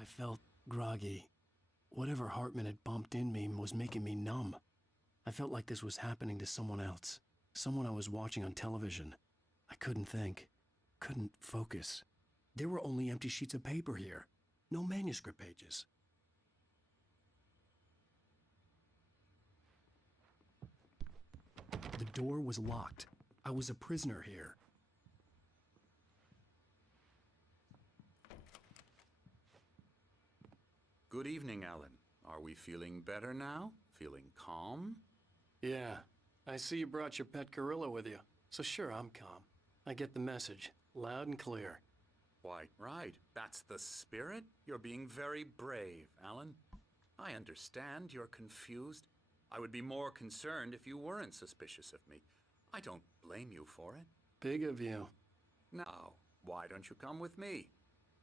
I felt groggy. Whatever Hartman had bumped in me was making me numb. I felt like this was happening to someone else. Someone I was watching on television. I couldn't think. Couldn't focus. There were only empty sheets of paper here. No manuscript pages. The door was locked. I was a prisoner here. Good evening, Alan. Are we feeling better now? Feeling calm? Yeah. I see you brought your pet gorilla with you. So sure, I'm calm. I get the message. Loud and clear. Why, right. That's the spirit. You're being very brave, Alan. I understand you're confused. I would be more concerned if you weren't suspicious of me. I don't blame you for it. Big of you. Now, why don't you come with me?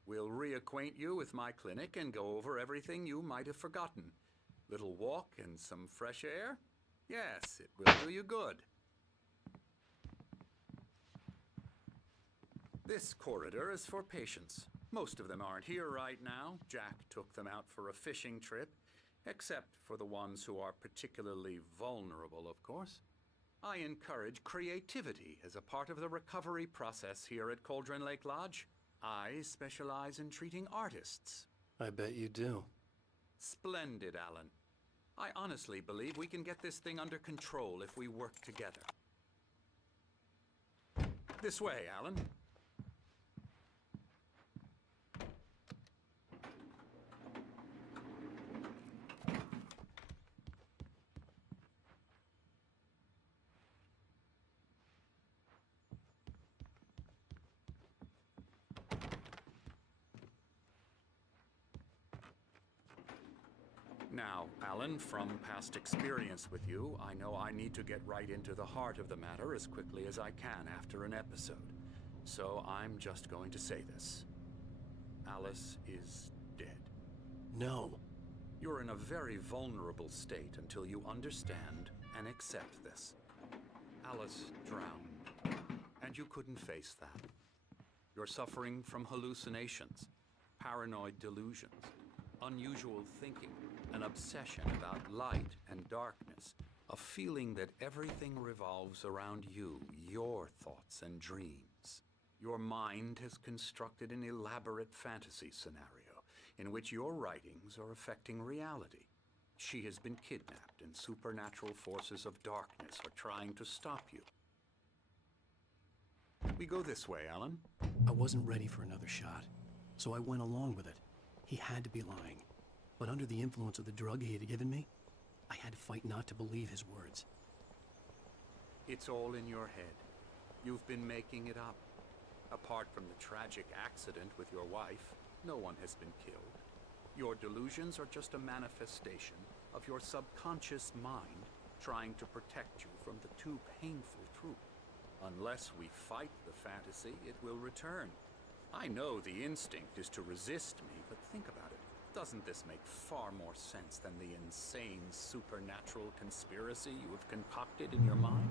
We'll reacquaint you with my clinic and go over everything you might have forgotten. Little walk and some fresh air? Yes, it will do you good. This corridor is for patients. Most of them aren't here right now. Jack took them out for a fishing trip, except for the ones who are particularly vulnerable, of course. I encourage creativity as a part of the recovery process here at Cauldron Lake Lodge. I specialize in treating artists. I bet you do. Splendid, Alan. I honestly believe we can get this thing under control if we work together. This way, Alan. Now, Alan, from past experience with you, I know I need to get right into the heart of the matter as quickly as I can after an episode. So I'm just going to say this. Alice is dead. No. You're in a very vulnerable state until you understand and accept this. Alice drowned, and you couldn't face that. You're suffering from hallucinations, paranoid delusions, unusual thinking, an obsession about light and darkness, a feeling that everything revolves around you, your thoughts and dreams. Your mind has constructed an elaborate fantasy scenario in which your writings are affecting reality. She has been kidnapped and supernatural forces of darkness are trying to stop you. We go this way, Alan. I wasn't ready for another shot, so I went along with it. He had to be lying. But under the influence of the drug he had given me, I had to fight not to believe his words. It's all in your head. You've been making it up. Apart from the tragic accident with your wife, no one has been killed. Your delusions are just a manifestation of your subconscious mind trying to protect you from the too painful truth. Unless we fight the fantasy, it will return. I know the instinct is to resist me, but think about it. Doesn't this make far more sense than the insane supernatural conspiracy you have concocted in your mind?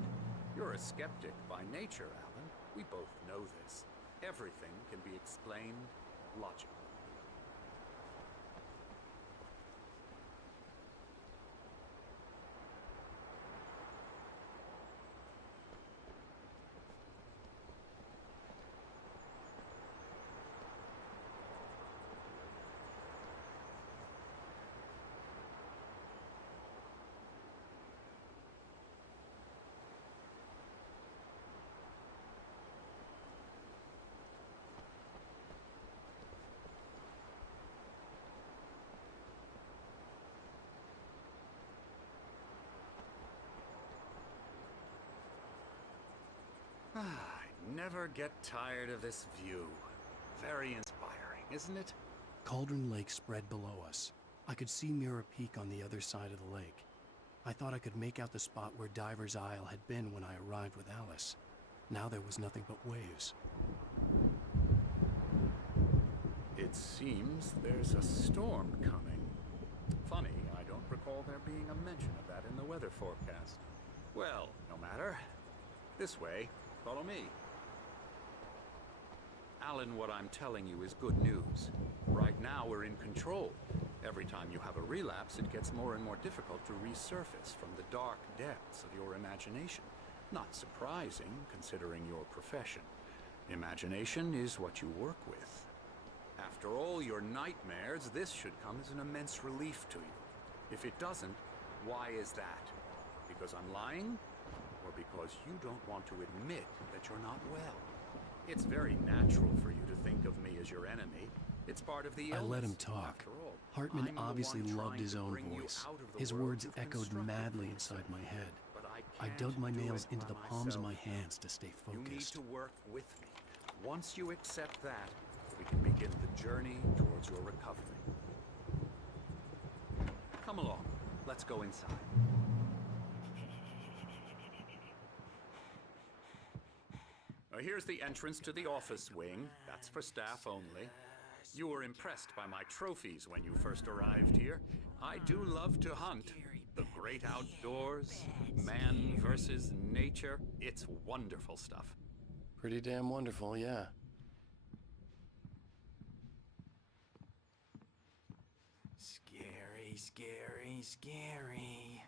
You're a skeptic by nature, Alan. We both know this. Everything can be explained logically. I never get tired of this view. Very inspiring, isn't it? Cauldron Lake spread below us. I could see Mirror Peak on the other side of the lake. I thought I could make out the spot where Diver's Isle had been when I arrived with Alice. Now there was nothing but waves. It seems there's a storm coming. Funny, I don't recall there being a mention of that in the weather forecast. Well, no matter. This way. Follow me. Alan, what I'm telling you is good news. Right now, we're in control. Every time you have a relapse, it gets more and more difficult to resurface from the dark depths of your imagination. Not surprising, considering your profession. Imagination is what you work with. After all your nightmares, this should come as an immense relief to you. If it doesn't, why is that? Because I'm lying? Or because you don't want to admit that you're not well? It's very natural for you to think of me as your enemy. It's part of the illness. I let him talk. After all, Hartman I'm the obviously one loved trying his to own bring you voice. out of the His world words you've echoed constructed madly for inside yourself. my head. But I can't dug my do nails it into by the palms of my myself. hands to stay You need focused. to work with me. Once you accept that, we can begin the journey towards your recovery. Come along. Let's go inside. Here's the entrance to the office wing. That's for staff only. You were impressed by my trophies when you first arrived here. I do love to hunt. The great outdoors, man versus nature. It's wonderful stuff. Pretty damn wonderful, yeah. Scary, scary, scary.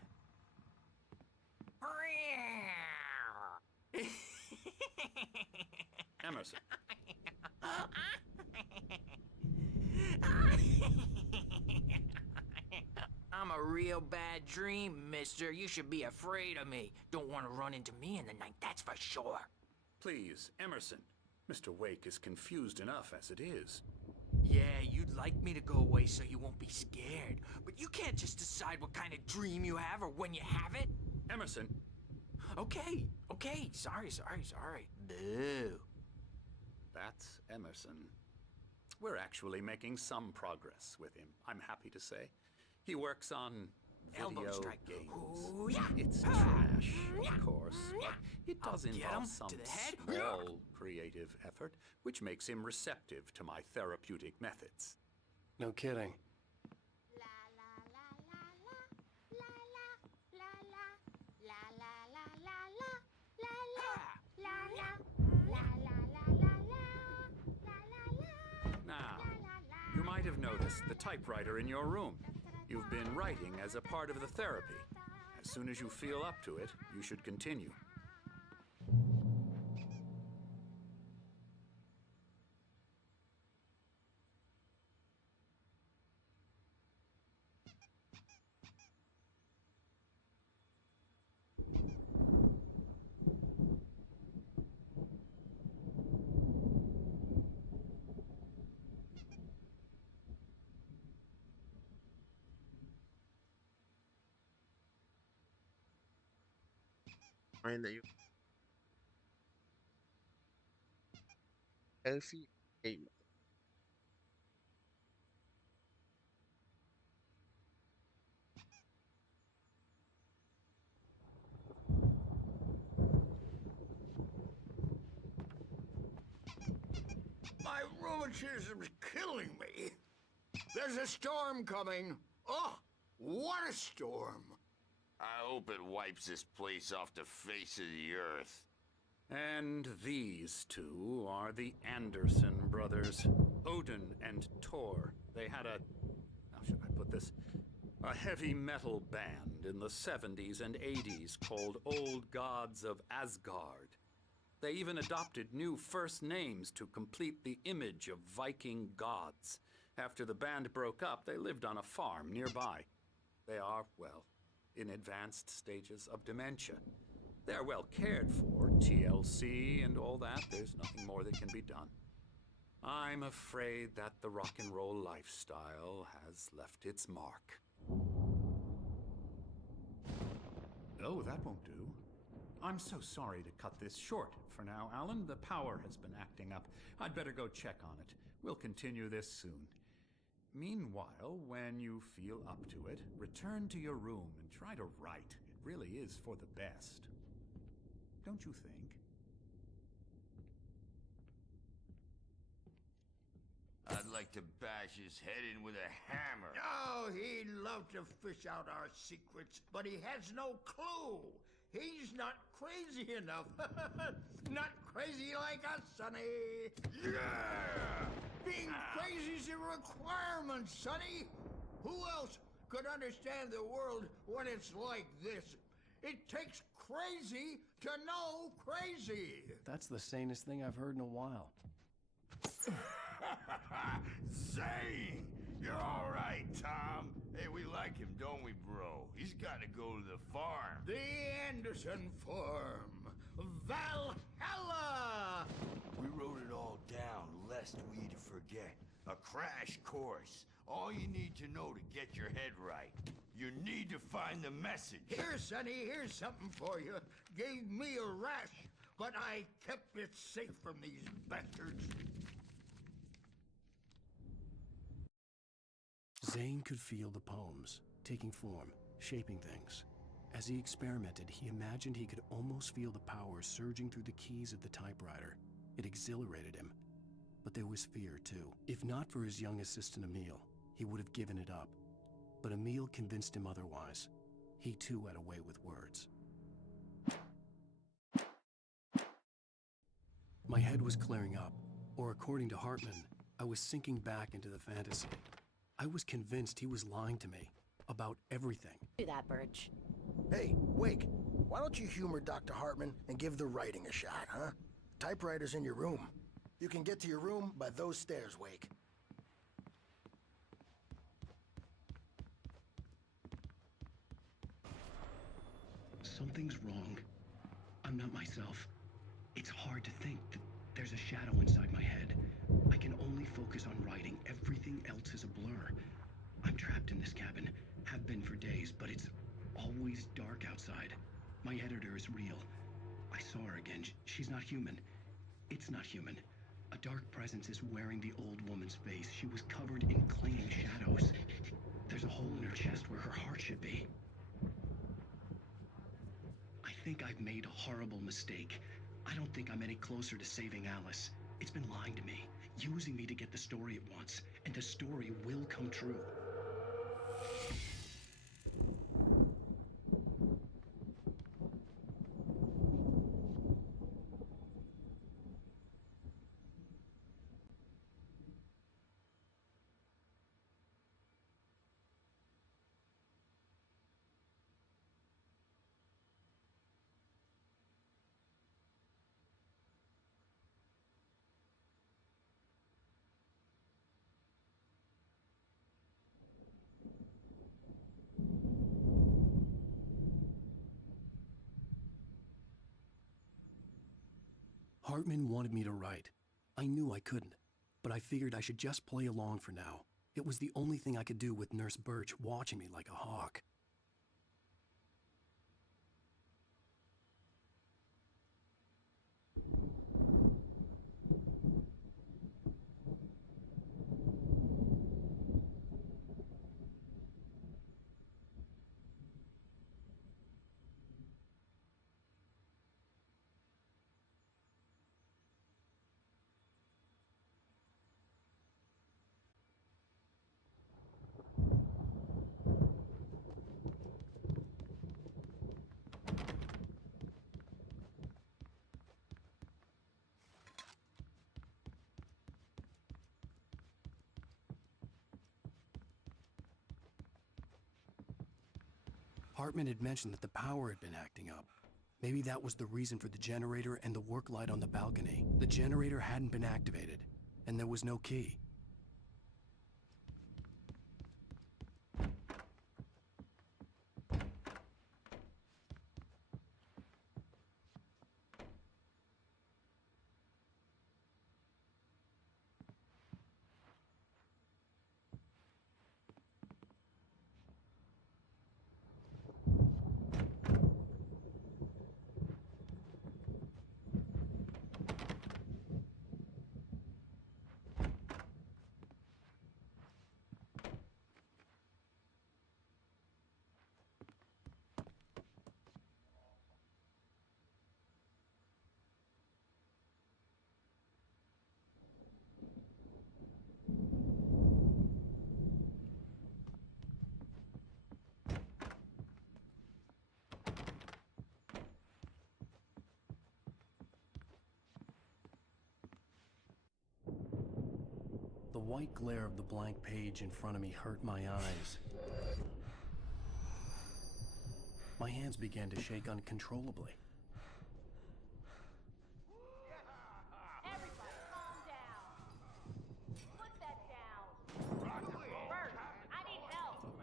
Emerson. I'm a real bad dream, mister. You should be afraid of me. Don't want to run into me in the night, that's for sure. Please, Emerson. Mr. Wake is confused enough as it is. Yeah, you'd like me to go away so you won't be scared. But you can't just decide what kind of dream you have or when you have it. Emerson, Okay. Sorry. Boo. that's Emerson. We're actually making some progress with him, I'm happy to say. He works on Elbow video strike. games. Ooh, yeah. It's trash, of course, but it does I'll get involve him some to the head. small creative effort, which makes him receptive to my therapeutic methods. No kidding. Now, you might have noticed the typewriter in your room. You've been writing as a part of the therapy. As soon as you feel up to it, you should continue. Find that you healthy game. My rheumatism's killing me. There's a storm coming. Oh, what a storm. I hope it wipes this place off the face of the earth. And these two are the Anderson brothers, Odin and Thor. They had a, how should I put this? A heavy metal band in the 70s and 80s called Old Gods of Asgard. They even adopted new first names to complete the image of Viking gods. After the band broke up, they lived on a farm nearby. They are, well, in advanced stages of dementia. They're well cared for, TLC and all that. There's nothing more that can be done. I'm afraid that the rock and roll lifestyle has left its mark. Oh, that won't do. I'm so sorry to cut this short for now, Alan. The power has been acting up. I'd better go check on it. We'll continue this soon. Meanwhile, when you feel up to it, return to your room and try to write. It really is for the best. Don't you think? I'd like to bash his head in with a hammer. Oh, he'd love to fish out our secrets, but he has no clue. He's not crazy enough. Not crazy like us, Sonny. Yeah! Being crazy's a requirement, Sonny. Who else could understand the world when it's like this? It takes crazy to know crazy. That's the sanest thing I've heard in a while. Zane! You're all right, Tom. Hey, we like him, don't we, bro? He's got to go to the farm. The Anderson Farm. Valhalla! We wrote it all down lest we forget. A crash course. All you need to know to get your head right. You need to find the message. Here, Sonny, here's something for you. Gave me a rash, but I kept it safe from these bastards. Zane could feel the poems, taking form, shaping things. As he experimented, he imagined he could almost feel the power surging through the keys of the typewriter. It exhilarated him. But there was fear, too. If not for his young assistant Emil, he would have given it up. But Emil convinced him otherwise. He too had a way with words. My head was clearing up, or according to Hartman, I was sinking back into the fantasy. I was convinced he was lying to me about everything. Do that, Birch. Hey, Wake, why don't you humor Dr. Hartman and give the writing a shot, huh? Typewriter's in your room. You can get to your room by those stairs, Wake. Something's wrong. I'm not myself. It's hard to think that there's a shadow inside my head. I can only focus on writing. Everything else is a blur. I'm trapped in this cabin. Have been for days, but it's always dark outside. My editor is real. I saw her again. She's not human. It's not human. A dark presence is wearing the old woman's face. She was covered in clinging shadows. There's a hole in her chest where her heart should be. I think I've made a horrible mistake. I don't think I'm any closer to saving Alice. It's been lying to me, using me to get the story it wants, and the story will come true. Hartman wanted me to write. I knew I couldn't, but I figured I should just play along for now. It was the only thing I could do with Nurse Birch watching me like a hawk. Hartman had mentioned that the power had been acting up. Maybe that was the reason for the generator and the work light on the balcony. The generator hadn't been activated, and there was no key. The white glare of the blank page in front of me hurt my eyes. My hands began to shake uncontrollably. Everybody, calm down. Put that down. Bert, I need help.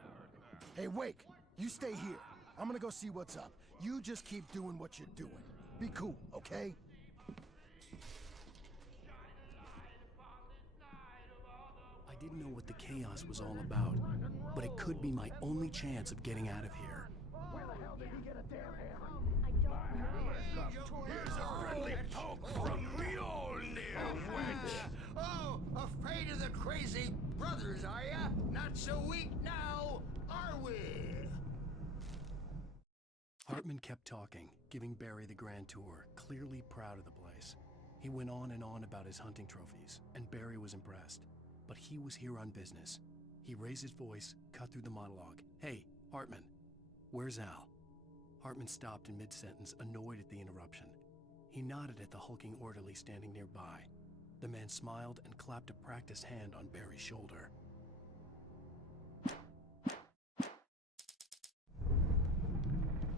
Hey, Wake, you stay here. I'm gonna go see what's up. You just keep doing what you're doing. Be cool, okay? I didn't know what the chaos was all about, but it could be my only chance of getting out of here. Where the hell did he get a damn hammer? I don't know. Here's a friendly poke from Mjolnir, wench! Oh, afraid of the crazy brothers, are ya? Not so weak now, are we? Hartman kept talking, giving Barry the grand tour, clearly proud of the place. He went on and on about his hunting trophies, and Barry was impressed. But he was here on business. He raised his voice, cut through the monologue. Hey, Hartman, where's Al? Hartman stopped in mid-sentence, annoyed at the interruption. He nodded at the hulking orderly standing nearby. The man smiled and clapped a practiced hand on Barry's shoulder.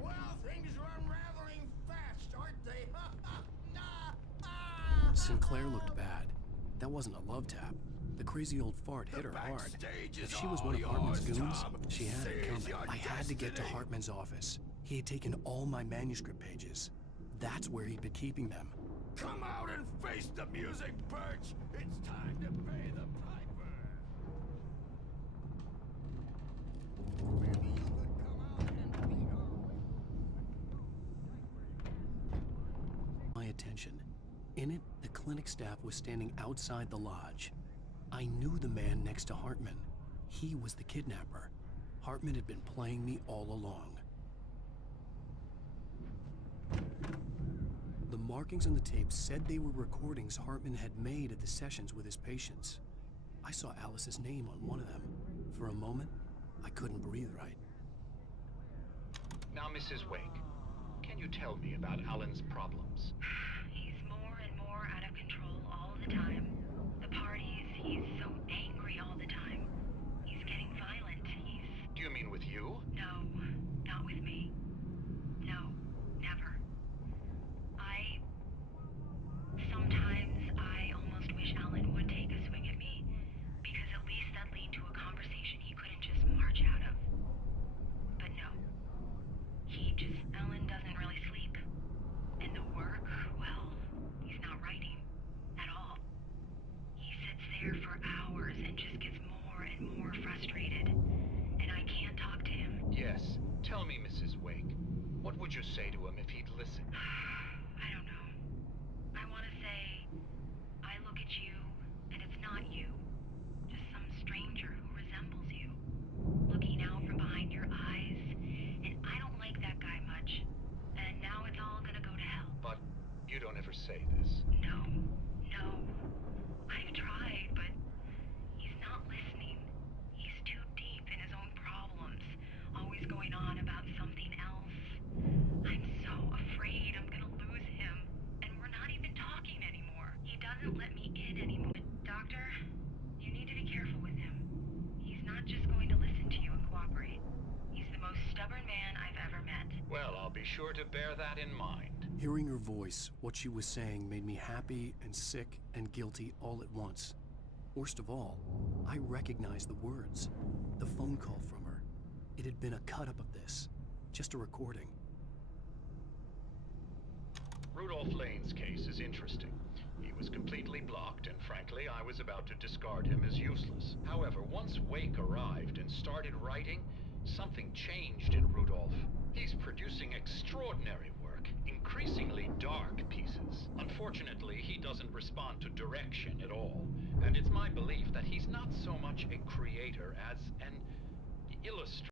Well, things are unraveling fast, aren't they? Sinclair looked bad. That wasn't a love tap. The crazy old fart hit her hard. Backstage If is she was all one of Hartman's yours, goons, Tom. she had it Seize coming. your I had to get to destiny. Hartman's office. He had taken all my manuscript pages. That's where he'd been keeping them. Come out and face the music, Birch! It's time to pay the piper! Maybe you could come out and beat our way. My attention. In it, the clinic staff was standing outside the lodge. I knew the man next to Hartman. He was the kidnapper. Hartman had been playing me all along. The markings on the tape said they were recordings Hartman had made at the sessions with his patients. I saw Alice's name on one of them. For a moment, I couldn't breathe right. Now, Mrs. Wake, can you tell me about Alan's problems? He's more and more out of control all the time. The parties, he's so angry all the time. He's getting violent. Do you mean with you? No, not with me. No, never. Sometimes I almost wish Alan would take a swing at me, because at least that'd lead to a conversation he couldn't just march out of. But no. Alan doesn't really sleep. And the work, well, he's not writing at all. He sits there for hours and just gets more and more frustrated. And I can't talk to him. Yes. Tell me, Mrs. Wake, what would you say to him if he'd listen? I don't know. I want to say, I look at you, and it's not you. Just some stranger who resembles you. Looking out from behind your eyes. And I don't like that guy much. And now it's all gonna go to hell. But you don't ever say this. No. I've tried, but he's not listening. He's too deep in his own problems. Always going on about something else. I'm so afraid I'm gonna lose him. And we're not even talking anymore. He doesn't let me in anymore. Doctor, you need to be careful with him. He's not just going to listen to you and cooperate. He's the most stubborn man I've ever met. Well, I'll be sure to bear that in mind. Hearing her voice, what she was saying made me happy and sick and guilty all at once. Worst of all, I recognized the words. The phone call from her. It had been a cut-up of this. Just a recording. Rudolph Lane's case is interesting. He was completely blocked, and frankly, I was about to discard him as useless. However, once Wake arrived and started writing, something changed in Rudolph. He's producing extraordinary work, increasingly dark pieces. Unfortunately, he doesn't respond to direction at all, and it's my belief that he's not so much a creator as an illustrator.